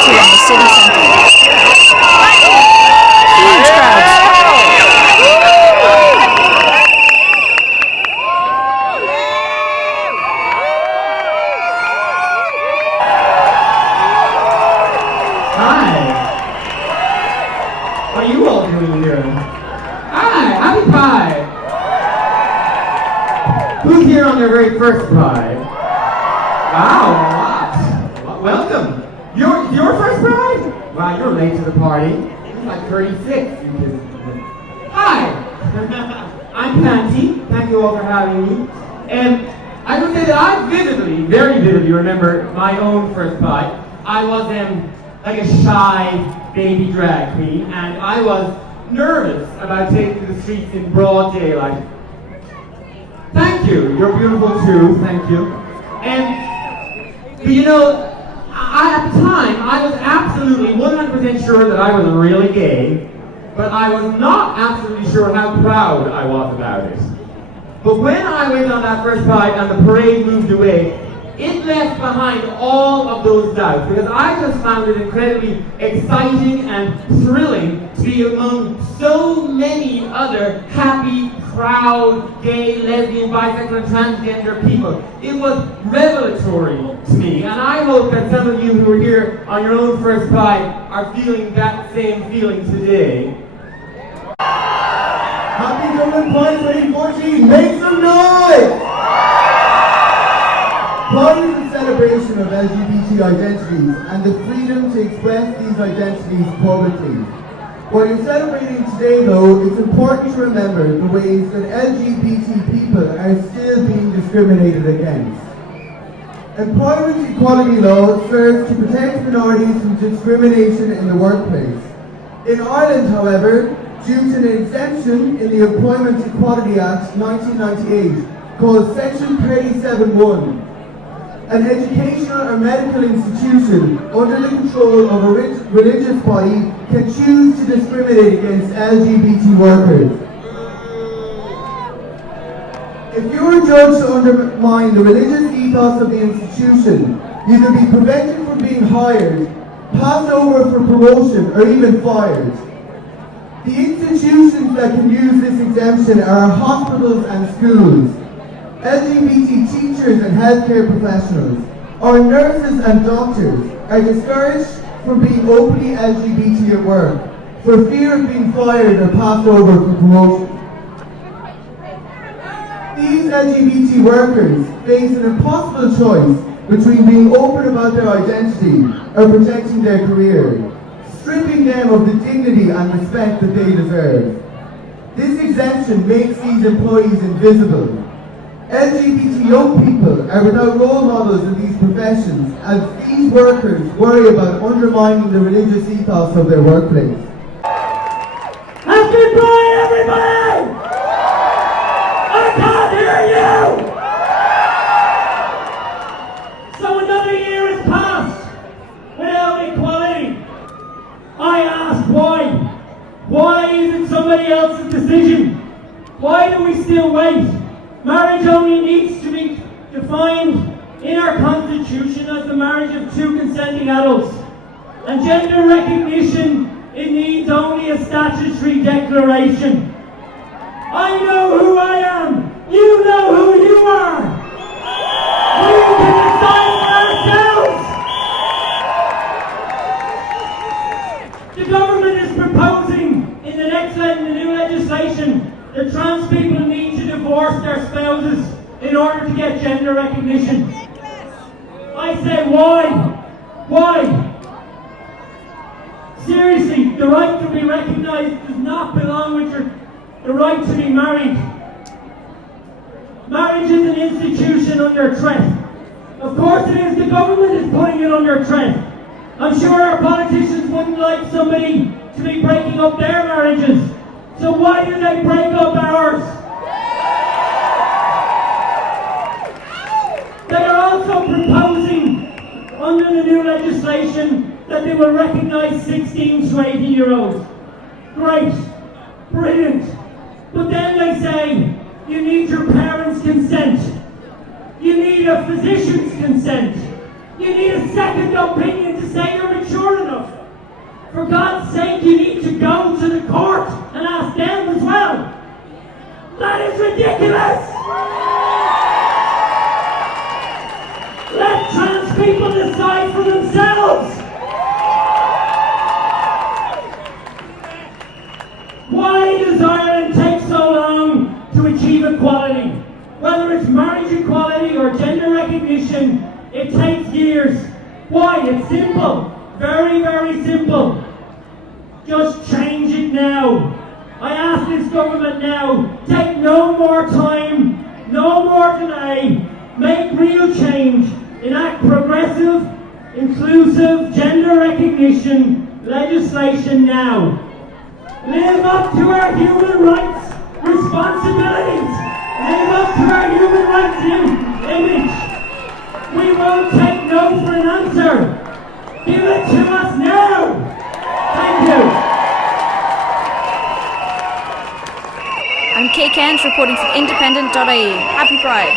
to in the city centre. Huge crowds. Hi. What are you all doing here? Hi, happy Pride. Who's here on their very first Pride? Wow, a lot. Welcome. Your first Pride? Wow, you're late to the party. It's like 36. Hi. I'm Panty. Thank you all for having me. And I would say that I vividly, very vividly remember my own first Pride. I was like a shy baby drag queen, and I was nervous about taking to the streets in broad daylight. Thank you. You're beautiful too. Thank you. But you know, at the time, I was absolutely 100% sure that I was really gay, but I was not absolutely sure how proud I was about it. But when I went on that first Pride and the parade moved away, it left behind all of those doubts, because I just found it incredibly exciting and thrilling to be among so many other happy, proud, gay, lesbian, bisexual, and transgender people. It was revelatory to me, and I hope that some of you who are here on your own first Pride are feeling that same feeling today. Happy Dublin Pride 2014! Make some noise! Pride is a celebration of LGBT identities and the freedom to express these identities publicly. While you're celebrating today though, it's important to remember the ways that LGBT people are still being discriminated against. Employment equality law serves to protect minorities from discrimination in the workplace. In Ireland, however, due to an exemption in the Employment Equality Act 1998 called Section 37(1), an educational or medical institution under the control of a religious body can choose to discriminate against LGBT workers. If you are judged to undermine the religious ethos of the institution, you can be prevented from being hired, passed over for promotion, or even fired. The institutions that can use this exemption are hospitals and schools, LGBT teachers and healthcare professionals, our nurses and doctors are discouraged from being openly LGBT at work for fear of being fired or passed over for promotion. These LGBT workers face an impossible choice between being open about their identity or protecting their career, stripping them of the dignity and respect that they deserve. This exemption makes these employees invisible. LGBT young people are without role models in these professions as these workers worry about undermining the religious ethos of their workplace. Happy Pride, everybody! I can't hear you! So another year has passed without equality. I ask why? Why is it somebody else's decision? Why do we still wait? Marriage only needs to be defined in our Constitution as the marriage of two consenting adults. And gender recognition, it needs only a statutory declaration. I know who I am. You know who you are. We can decide for ourselves. The government is proposing in the new legislation that trans people need to divorce their spouses in order to get gender recognition. I say, why? Why? Seriously, the right to be recognized does not belong with the right to be married. Marriage is an institution under threat. Of course it is. The government is putting it under threat. I'm sure our politicians wouldn't like somebody to be breaking up their marriages. So why do they break up ours? They are also proposing, under the new legislation, that they will recognise 16 to 18-year-olds. Great. Brilliant. But then they say, you need your parents' consent. You need a physician's consent. You need a second opinion to say you're mature enough. For God's sake, you need to go to the court and ask them as well. That is ridiculous! Let trans people decide for themselves! Why does Ireland take so long to achieve equality? Whether it's marriage equality or gender recognition, it takes years. Why? It's simple. Very, very simple. Just change it now. I ask this government now, take no more time, no more delay, make real change, enact progressive, inclusive, gender recognition legislation now. Live up to our human rights responsibilities. Live up to our human rights image. We won't take no for an answer. Give it to us now. Thank you. I'm Kay Kent reporting for Independent.ie. Happy Pride.